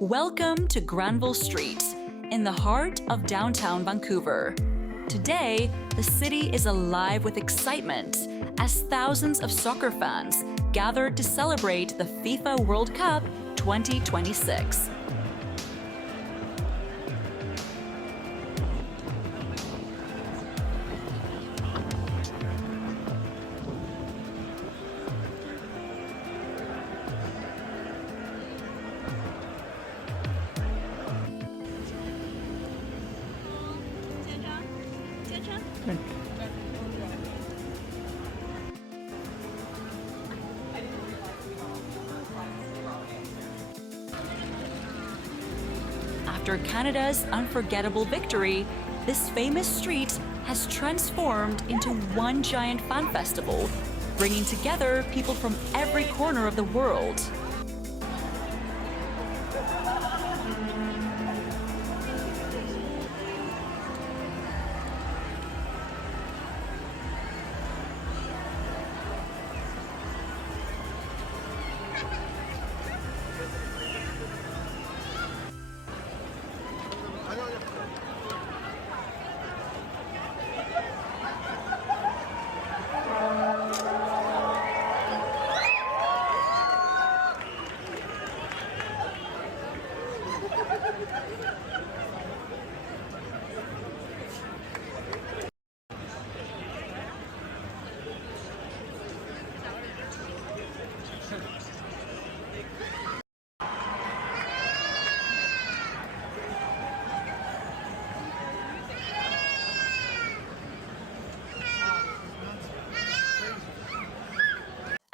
Welcome to Granville Street, in the heart of downtown Vancouver. Today, the city is alive with excitement as thousands of soccer fans gathered to celebrate the FIFA World Cup 2026. After Canada's unforgettable victory, this famous street has transformed into one giant fan festival, bringing together people from every corner of the world.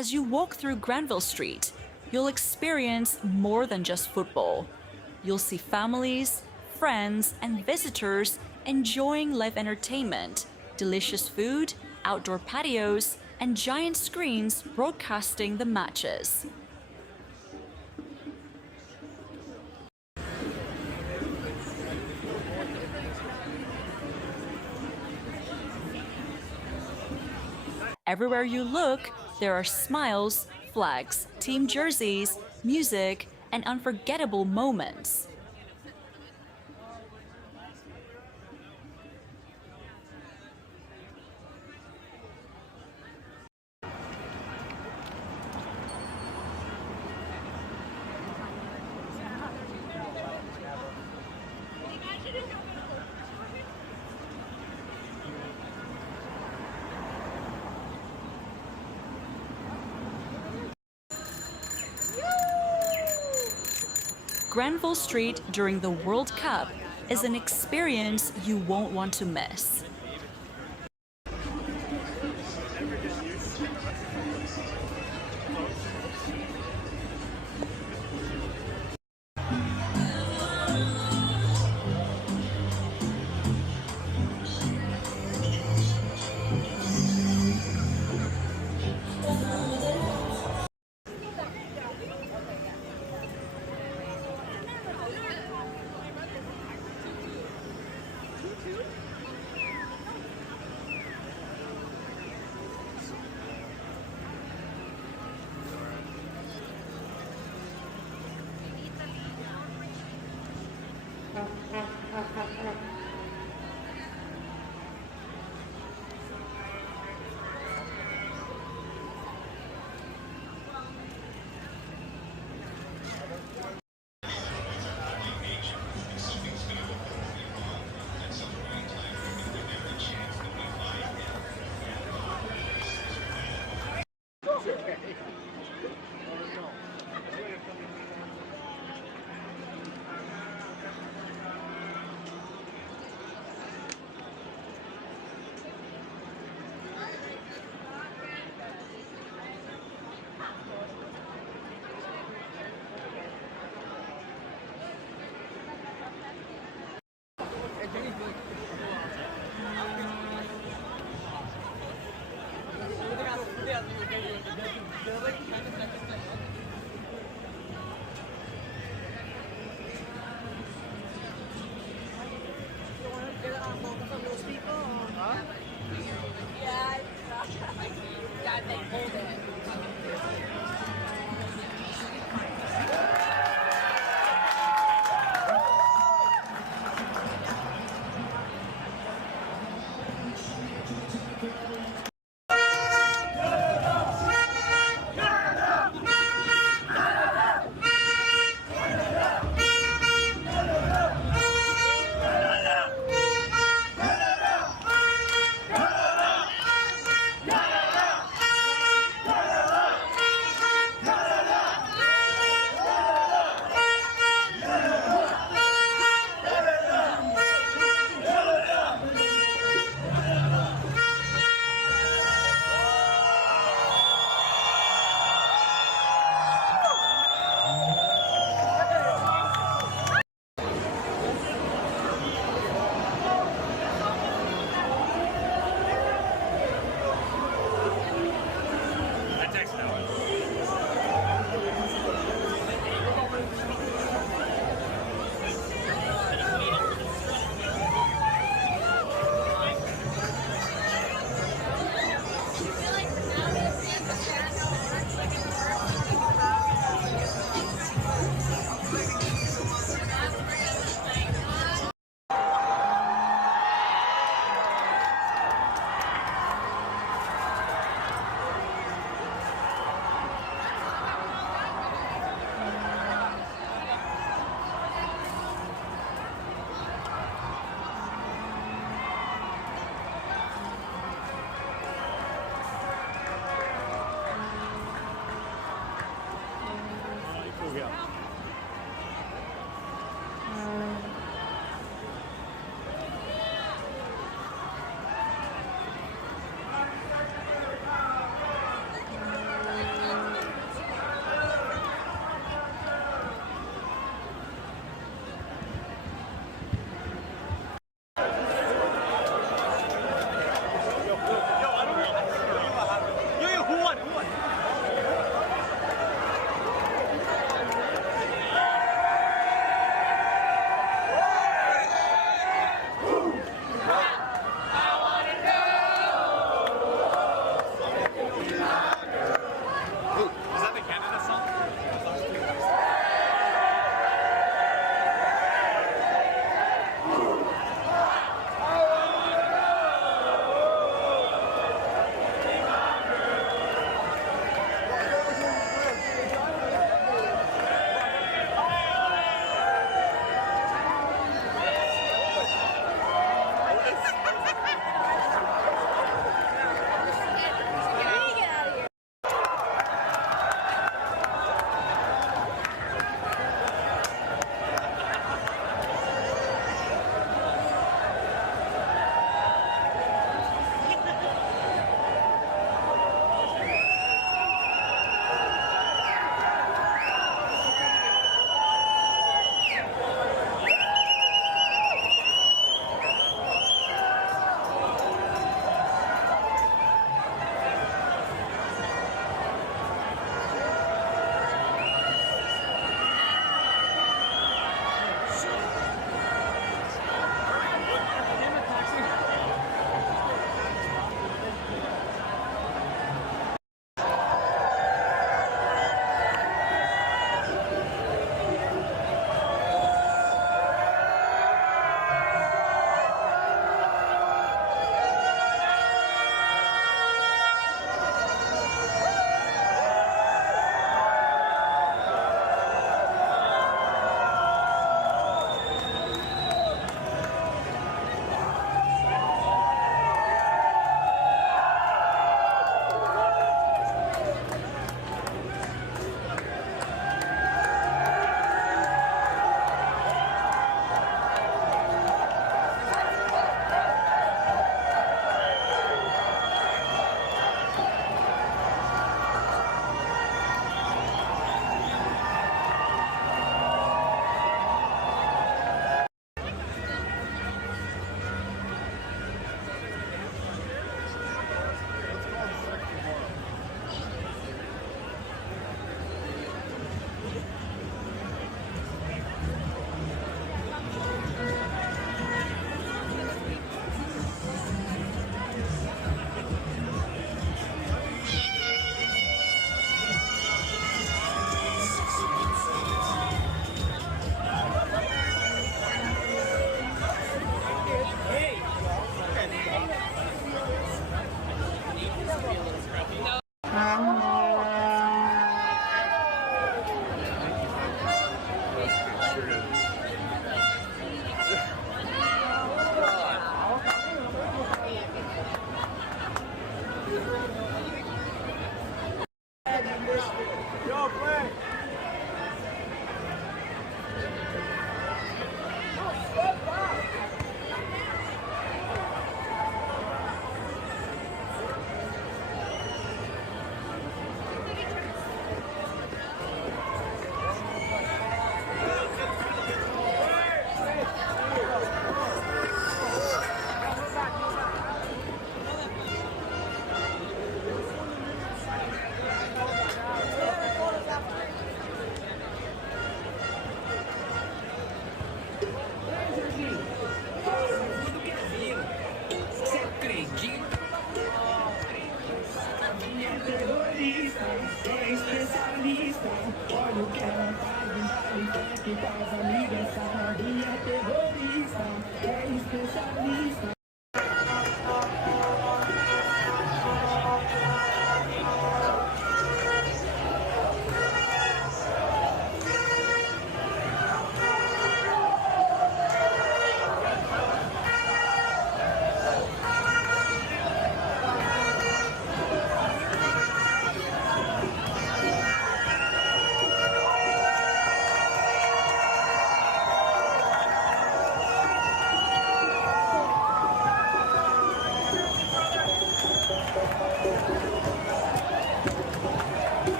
As you walk through Granville Street, you'll experience more than just football. You'll see families, friends, and visitors enjoying live entertainment, delicious food, outdoor patios, and giant screens broadcasting the matches. Everywhere you look, there are smiles, flags, team jerseys, music, and unforgettable moments. Granville Street during the World Cup is an experience you won't want to miss.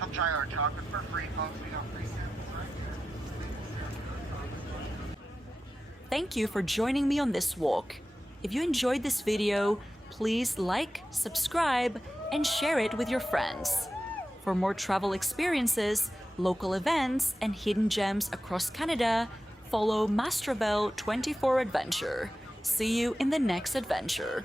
Come try our chocolate for free, folks. We got free samples right here. Thank you for joining me on this walk. If you enjoyed this video, please like, subscribe, and share it with your friends. For more travel experiences, local events, and hidden gems across Canada, follow Mastrovel 24 Adventure. See you in the next adventure.